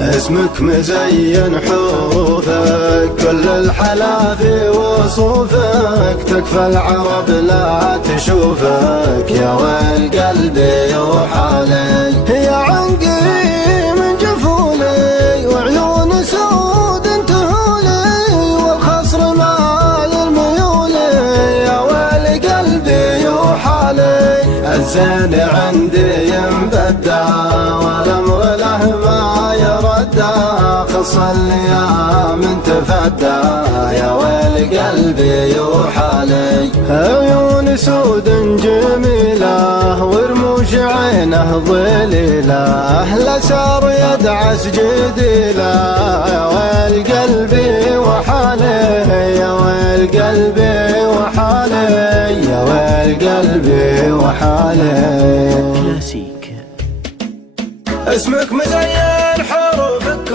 اسمك مزين حروفك، كل الحلا في وصوفك، تكفى العرب لا تشوفك، يا ويل قلبي يوحالي. يا عنقي من جفولي وعيون سود انتهولي، والخصر مايل ميولي، يا ويل قلبي يوحالي. الزين عندي ينبدى والامر له ما يردى، خص الايام تفدى، يا ويل قلبي يوحالي. عيون سود جميله ورموش عينه ظليله، لسار يدعس جديله، يا ويل قلبي وحالي، يا ويل قلبي وحالي، يا ويل قلبي وحالي. كلاسيك. اسمك مزين حروفك،